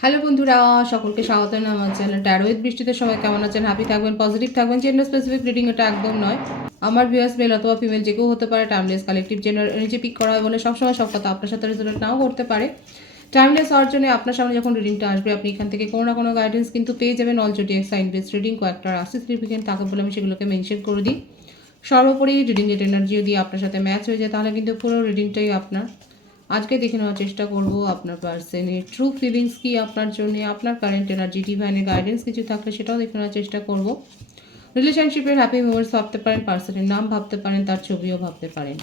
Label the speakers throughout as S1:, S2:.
S1: Hello বন্ধুরা, সকলকে স্বাগত। আমার চ্যানেল ট্যারোয়েদ বৃষ্টিতে সবাই কেমন আছেন? হ্যাপি থাকবেন পজিটিভ থাকবেন জেন্ডার স্পেসিফিক রিডিং এটা একদম নয়। আমার ভিউয়ার্স মেল অথবা ফিমেল যে কেউ হতে পারে timeless collective gender energy pick করা হয় বলে সবসময় সব কথা আপনার সাথে রেজাল্ট নাও করতে পারে। টাইমলেস হওয়ার জন্য আপনার সামনে যখন রিডিংটা আসবে, আপনি এখান থেকে কোনো না কোনো গাইডেন্স কিন্তু পেয়ে যাবেন। All zodiac sign base reading কয়েকটা রাশি সিগনিফিকেন্ট থাকে বলে আমি সেগুলোকে মেনশন করে দিই। সর্বোপরি রিডিং এর এনার্জি যদি আপনার সাথে ম্যাচ হয়ে যায়, তাহলে কিন্তু পুরো রিডিংটাই আপনার আজকে দেখে নেওয়ার চেষ্টা করব আপনার পার্সনের ট্রু ফিলিংস কি আপনার জন্য, আপনার কারেন্ট এনার্জি ডিভাইনের গাইডেন্স কিছু থাকলে সেটাও দেখে নেওয়ার চেষ্টা করব। রিলেশনশিপের হ্যাপি মোমেন্টস ভাবতে পারেন পার্সনের নাম ভাবতে পারেন, তার ছবিও ভাবতে পারেন।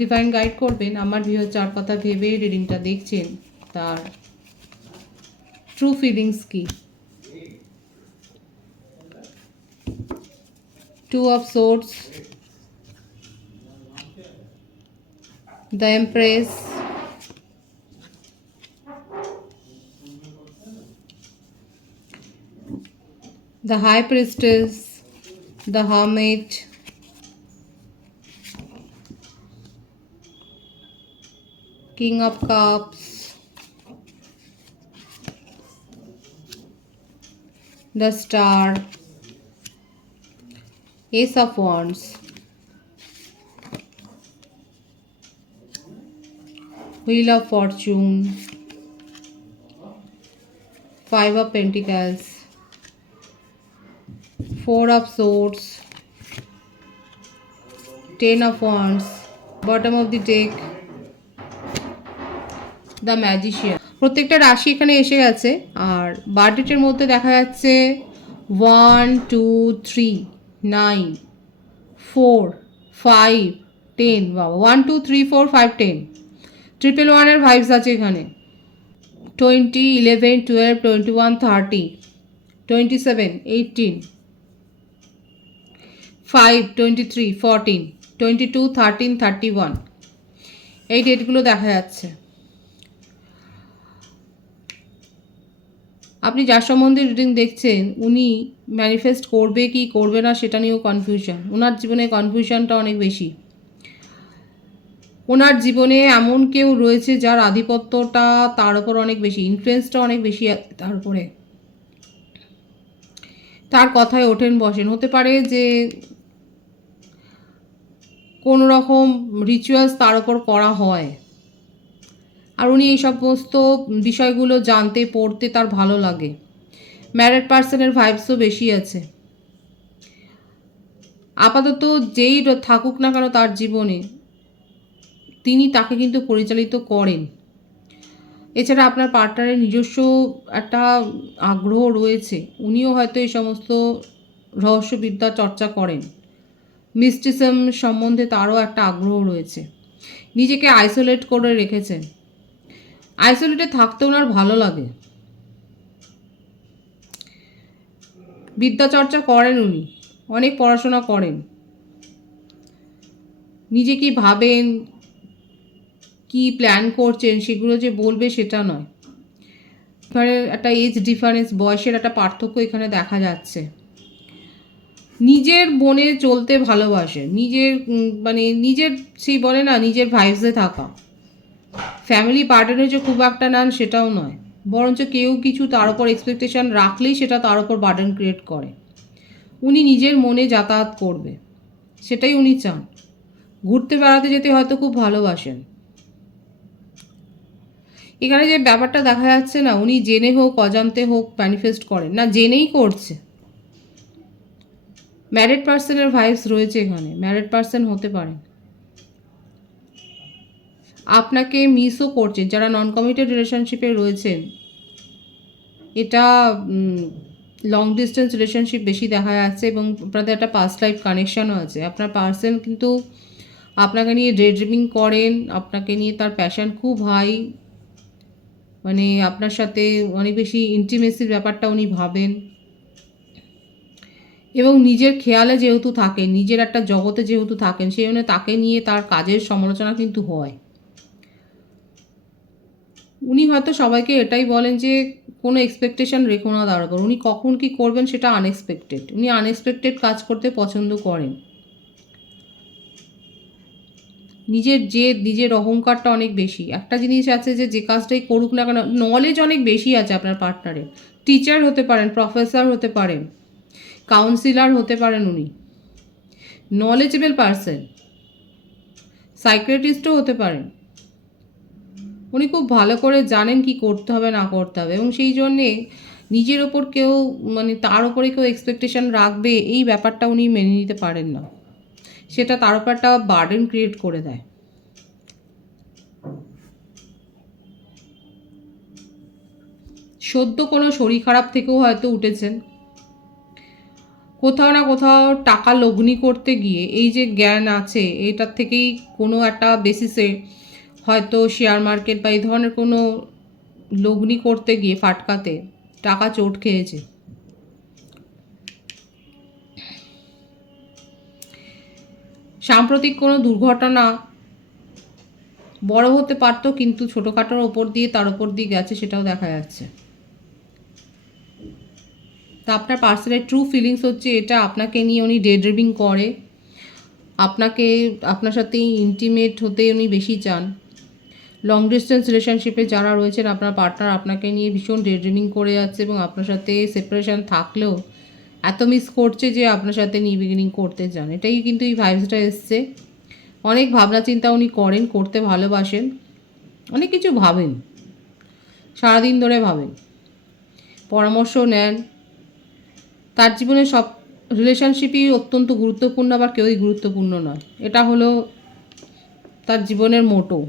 S1: ডিভাইন গাইড করবেন, আমার ভিও চার কথা ভেবে রিডিংটা দেখছেন, তার ট্রু ফিলিংস কি? Two of swords the empress. The high priestess. The hermit. King of cups. The star. Ace of wands Wheel of Fortune, Five of Pentacles, Four of Swords, Ten of Wands, bottom of the deck, the magician প্রত্যেকটা রাশি এখানে এসে গেছে। আর বার্থডেটের মধ্যে দেখা যাচ্ছে one two three nine four five ten বাবা one two three four five ten triple ওয়ানের ভাইবস আছে এখানে। Twenty eleven twelve twenty one thirty twenty seven eighteen five twenty three fourteen twenty two thirteen thirty one এই ডেটগুলো দেখা যাচ্ছে। আপনি যার সম্বন্ধে রিডিং দেখছেন, উনি ম্যানিফেস্ট করবে কি করবে না সেটা নিয়েও কনফিউশন ওনার জীবনে কনফিউশনটা অনেক বেশি। ওনার জীবনে এমন কেউ রয়েছে যার আধিপত্যটা তার উপর অনেক বেশি ইনফ্লুয়েন্সটা অনেক বেশি তার উপরে। তার কথায় ওঠেন বসেন। হতে পারে যে কোনো রকম রিচুয়ালস তার উপর করা হয়। আর উনি এই সমস্ত বিষয়গুলো জানতে, পড়তে তার ভালো লাগে। ম্যারেড পার্সনের ভাইবসও বেশি আছে। আপাতত যেই থাকুক না কেন তার জীবনে তিনি তাকে কিন্তু পরিচালিত করেন। এছাড়া আপনার পার্টনারের নিজস্ব একটা আগ্রহ রয়েছে। উনিও হয়তো এই সমস্ত রহস্যবিদ্যা চর্চা করেন। মিস্টিসম সম্বন্ধে তারও একটা আগ্রহ রয়েছে। নিজেকে আইসোলেট করে রেখেছেন। আইসোলেটে থাকতে ওনার ভালো লাগে। বিদ্যাচর্চা করেন উনি। অনেক পড়াশোনা করেন। নিজে কি ভাবেন কি প্ল্যান করছেন সেগুলো যে বলবে সেটা নয়। এখানে একটা এজ ডিফারেন্স বয়সের একটা পার্থক্য এখানে দেখা যাচ্ছে। নিজের বনে চলতে ভালোবাসে, নিজের মানে নিজের, সেই বলে না, নিজের ভাইবসে থাকা। ফ্যামিলি পার্টনার যে খুব একটা নেন সেটাও নয়। বরঞ্চ কেউ কিছু তার উপর এক্সপেকটেশন রাখলেই সেটা তার উপর বার্ডেন ক্রিয়েট করে। উনি নিজের মনে যাতায়াত করবে, সেটাই উনি চান। ঘুরতে বেড়াতে যেতে হয়তো খুব ভালোবাসেন। এখানে যে ব্যাপারটা দেখা যাচ্ছে না, উনি জেনে হোক, অজান্তে হোক ম্যানিফেস্ট করেন। না, জেনেই করছে। ম্যারিড পার্সনের ভাইবস রয়েছে এখানে। ম্যারিড পার্সন হতে পারে আপনাকে মিসও করছেন যারা নন কমিটেড রিলেশনশিপে রয়েছেন, এটা লং ডিস্টেন্স রিলেশনশিপ বেশি দেখা যাচ্ছে এবং আপনাদের একটা পাস্ট লাইফ কানেকশানও আছে। আপনার পার্সন কিন্তু আপনাকে নিয়ে ডে ড্রিমিং করেন। আপনাকে নিয়ে তার প্যাশন খুব হাই মানে আপনার সাথে অনেক বেশি ইন্টিমেসির ব্যাপারটা উনি ভাবেন। এবং নিজের খেয়ালে যেহেতু থাকেন, নিজের একটা জগতে যেহেতু থাকেন, সেই জন্য তাকে নিয়ে তার কাজের সমালোচনা কিন্তু হয়। উনি হয়তো সবাইকে এটাই বলেন যে, কোনো এক্সপেকটেশন রেখো না উপর। উনি কখন কি করবেন সেটা আনএক্সপেক্টেড উনি আনএক্সপেক্টেড কাজ করতে পছন্দ করেন। নিজের যে, নিজের অহংকারটা অনেক বেশি। একটা জিনিস আছে যে যে কাজটাই করুক না কেন নলেজ অনেক বেশি আছে আপনার পার্টনারের টিচার হতে পারেন প্রফেসর হতে পারেন কাউন্সিলর হতে পারেন উনি। নলেজেবল পারসন সাইক্রেটিস্টও হতে পারেন। উনি খুব ভালো করে জানেন কি করতে হবে, না করতে হবে। এবং সেই জন্যে নিজের ওপর কেউ মানে তার ওপরে কেউ এক্সপেকটেশন রাখবে, এই ব্যাপারটা উনি মেনে নিতে পারেন না। সেটা তার উপর একটা বার্ডেন ক্রিয়েট করে দেয়। সদ্য কোনো শরীর খারাপ থেকেও হয়তো উঠেছেন। কোথাও না কোথাও টাকা লগ্নি করতে গিয়ে এই যে জ্ঞান আছে, এটার থেকেই কোনো একটা বেসিসে হয়তো শেয়ার মার্কেট বা এই ধরনের কোনো লগ্নি করতে গিয়ে ফাটকাতে টাকা চোট খেয়েছে। সাম্প্রতিক কোনো দুর্ঘটনা বড় হতে পারতো, কিন্তু ছোটোখাটোর ওপর দিয়ে তার ওপর দিয়ে গেছে সেটাও দেখা যাচ্ছে। তা আপনার পার্সনের ট্রু ফিলিংস হচ্ছে এটা, আপনাকে নিয়ে উনি ডে ড্রিভিং করে, আপনাকে, আপনার সাথে ইন্টিমেট হতে উনি বেশি চান। লং ডিস্টেন্স রিলেশনশিপে যারা রয়েছেন, আপনার পার্টনার আপনাকে নিয়ে ভীষণ ডে ড্রিমিং করে যাচ্ছে এবং আপনার সাথে সেপারেশন থাকলেও এত মিস করছে যে আপনার সাথে নিউ বিগিনিং করতে চান। এটাই কিন্তু এই ভাইবসটা এসছে। অনেক ভাবনা চিন্তা উনি করেন, করতে ভালোবাসেন। অনেক কিছু ভাবেন। সারাদিন ধরে ভাবেন। পরামর্শ নেন। তার জীবনে সব রিলেশনশিপই অত্যন্ত গুরুত্বপূর্ণ, আবার কেউই গুরুত্বপূর্ণ নয়। এটা হলো তার জীবনের মোটো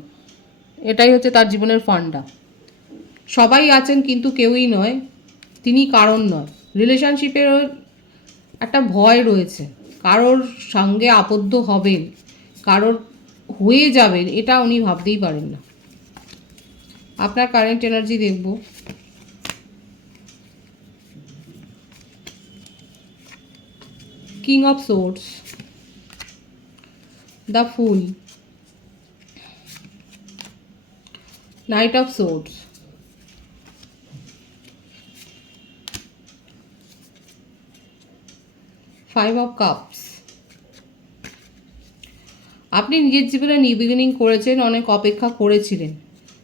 S1: এটাই হচ্ছে তার জীবনের ফান্ডা সবাই আছেন কিন্তু কেউই নয়, তিনি কারণ নয়। রিলেশনশিপের একটা ভয় রয়েছে। কারোর সঙ্গে আবদ্ধ হবেন, কারোর হয়ে যাবেন, এটা উনি ভাবতেই পারেন না। আপনার কারেন্ট এনার্জি দেখব। King of swords the fool knight of Swords. Five of cups আপনি নিজের জীবনে নিউ বিগিনিং করেছেন, অনেক অপেক্ষা করেছিলেন।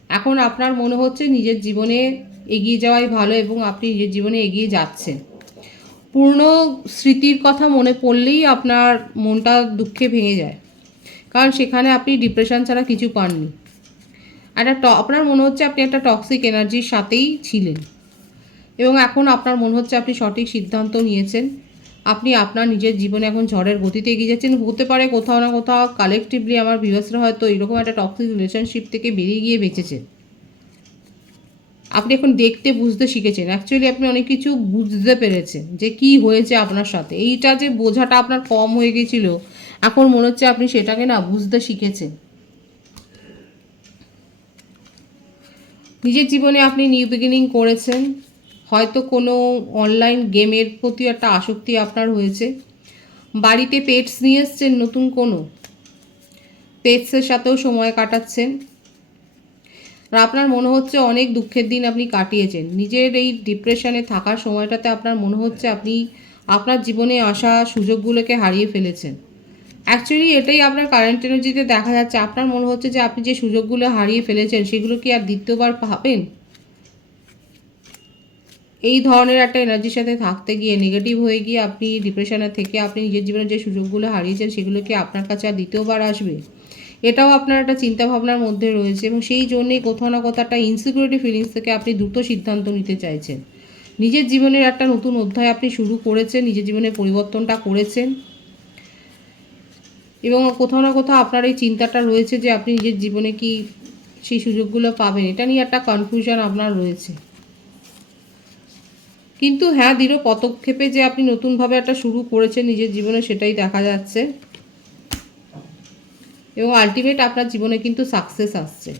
S1: এখন আপনার মনে হচ্ছে নিজের জীবনে এগিয়ে যাওয়াই ভালো এবং আপনি নিজের জীবনে এগিয়ে যাচ্ছেন। পূর্ণ স্মৃতির কথা মনে পড়লেই আপনার মনটা দুঃখে ভেঙে যায়। কারণ সেখানে আপনি ডিপ্রেশন ছাড়া কিছু পাননি। একটা ট আপনার মনে হচ্ছে আপনি একটা টক্সিক এনার্জির সাথেই ছিলেন। এবং এখন আপনার মনে হচ্ছে আপনি সঠিক সিদ্ধান্ত নিয়েছেন। আপনি আপনার নিজের জীবনে এখন ঝড়ের গতিতে এগিয়ে যাচ্ছেন। হতে পারে কোথাও না কোথাও কালেকটিভলি আমার ভিউয়ার্সরা হয়তো এরকম একটা টক্সিক রিলেশনশিপ থেকে বেরিয়ে গিয়ে বেঁচেছেন আপনি এখন দেখতে, বুঝতে শিখেছেন। অ্যাকচুয়ালি আপনি অনেক কিছু বুঝতে পেরেছেন যে কি হয়েছে আপনার সাথে। এইটা যে বোঝাটা আপনার কম হয়ে গেছিল এখন মনে হচ্ছে আপনি সেটাকে না বুঝতে শিখেছেন। নিজের জীবনে আপনি নিউ বিগিনিং করেছেন। হয়তো কোনো অনলাইন গেমের প্রতি একটা আসক্তি আপনার হয়েছে। বাড়িতে পেটস নিয়ে এসছেন নতুন কোনো? পেটসের সাথেও সময় কাটাচ্ছেন। আর আপনার মনে হচ্ছে অনেক দুঃখের দিন আপনি কাটিয়েছেন। নিজের এই ডিপ্রেশনে থাকার সময়টাতে আপনার মনে হচ্ছে আপনি আপনার জীবনে আসা সুযোগগুলোকে হারিয়ে ফেলেছেন। অ্যাকচুয়ালি এটাই আপনার কারেন্ট এনার্জিতে দেখা যাচ্ছে। আপনার মনে হচ্ছে যে আপনি যে সুযোগগুলো হারিয়ে ফেলেছেন, সেগুলো কি আর দ্বিতীয়বার পাবেন? এই ধরনের একটা এনার্জির সাথে থাকতে গিয়ে নেগেটিভ হয়ে গিয়ে আপনি ডিপ্রেশনে থেকে আপনি নিজের জীবনে যে সুযোগগুলো হারিয়েছেন সেগুলো কি আপনার কাছে আর দ্বিতীয়বার আসবে। এটাও আপনার একটা চিন্তাভাবনার মধ্যে রয়েছে এবং সেই জন্যেই কোথাও না কোথাও একটা ইনসিকিউরিটি ফিলিংস থেকে আপনি দ্রুত সিদ্ধান্ত নিতে চাইছেন। নিজের জীবনের একটা নতুন অধ্যায় আপনি শুরু করেছেন, নিজের জীবনের পরিবর্তনটা করেছেন। এবং কোথাও না কোথাও আপনার এই চিন্তাটা রয়েছে যে আপনি নিজের জীবনে কি সেই সুযোগগুলো পাবেন। এটা নিয়ে একটা কনফিউশন আপনার রয়েছে। কিন্তু হ্যাঁ দৃঢ় পদক্ষেপে যে আপনি নতুনভাবে একটা শুরু করেছেন নিজের জীবনে সেটাই দেখা যাচ্ছে। এবং আলটিমেট আপনার জীবনে কিন্তু সাকসেস আসছে।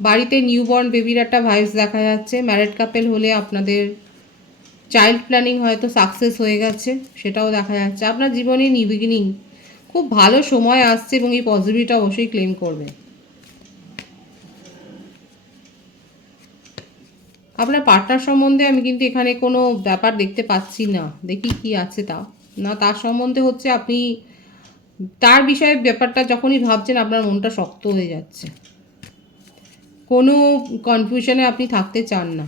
S1: বাড়িতে নিউবর্ন বেবির একটা ভাইবস দেখা যাচ্ছে। ম্যারেড কাপেল হলে আপনাদের চাইল্ড প্ল্যানিং হয়তো সাকসেস হয়ে গেছে, সেটাও দেখা যাচ্ছে। আপনার জীবনে নিউ বিগিনিং খুব ভালো সময় আসছে এবং এই পজিটিভিটা অবশ্যই ক্লেম করবে। আপনার পার্টনার সম্বন্ধে আমি কিন্তু এখানে কোনো ব্যাপার দেখতে পাচ্ছি না। দেখি কি আছে তা। না, তার সম্বন্ধে হচ্ছে আপনি, তার বিষয়ে ব্যাপারটা যখনই ভাবছেন, আপনার মনটা শক্ত হয়ে যাচ্ছে। কোনো কনফিউশনে আপনি থাকতে চান না।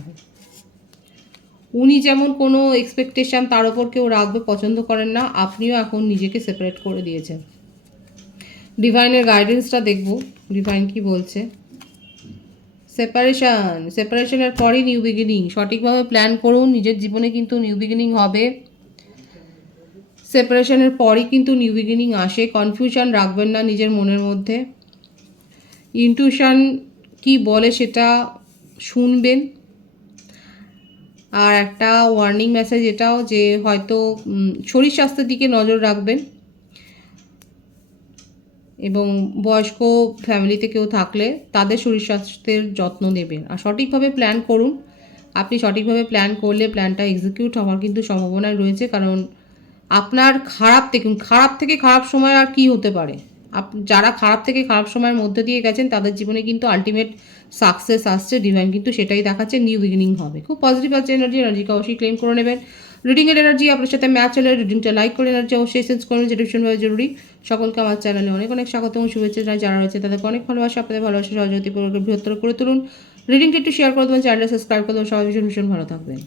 S1: উনি যেমন কোনো এক্সপেকটেশন তার ওপর কেউ রাখবে, পছন্দ করেন না, আপনিও এখন নিজেকে সেপারেট করে দিয়েছেন। ডিভাইনের গাইডেন্সটা দেখব। ডিভাইন কি বলছে? সেপারেশন সেপারেশনের পরই নিউ বিগিনিং সঠিকভাবে প্ল্যান করুন, নিজের জীবনে কিন্তু নিউ বিগিনিং হবে। সেপারেশনের পরই কিন্তু নিউ বিগিনিং আসে। কনফিউশন রাখবেন না নিজের মনের মধ্যে। ইনটিউশন কি বলে সেটা শুনবেন। আর একটা ওয়ার্নিং মেসেজ এটাও যে হয়তো শরীর স্বাস্থ্যের দিকে নজর রাখবেন। এবং বয়স্ক ফ্যামিলিতে কেউ থাকলে তাদের শরীর স্বাস্থ্যের যত্ন নেবেন। আর সঠিকভাবে প্ল্যান করুন। আপনি সঠিকভাবে প্ল্যান করলে প্ল্যানটা এক্সিকিউট হওয়ার কিন্তু সম্ভাবনা রয়েছে। কারণ আপনার খারাপ থেকে খারাপ থেকে খারাপ সময় আর কি হতে পারে? আপ, যারা খারাপ থেকে খারাপ সময়ের মধ্যে দিয়ে গেছেন, তাদের জীবনে কিন্তু আলটিমেট সাকসেস আসছে। ডিভাইন কিন্তু সেটাই দেখাচ্ছে। নিউ বিগিনিং হবে। খুব পজিটিভ আছে এনার্জি এনার্জিকে অবশ্যই ক্লেম করে নেবেন। রিডিংয়ের এনার্জি আপনার সাথে ম্যাচ হলে রিডিংটা লাইক করে এনার্জি অবশ্যই সেন্স করুন যেটা ভীষণভাবে জরুরি। সকলকে আমার চ্যানেলে অনেক অনেক স্বাগত এবং শুভেচ্ছা যারা রয়েছে তাদেরকে অনেক ভালোবাসা, আপনাদের ভালোবাসা সহযোগিতা বৃহত্তর করে তুলুন। রিডিংটা একটু শেয়ার করে দেবেন চ্যানেলটা সাবস্ক্রাইব করে দেবেন। সবাই ভীষণ ভীষণ ভালো থাকবেন।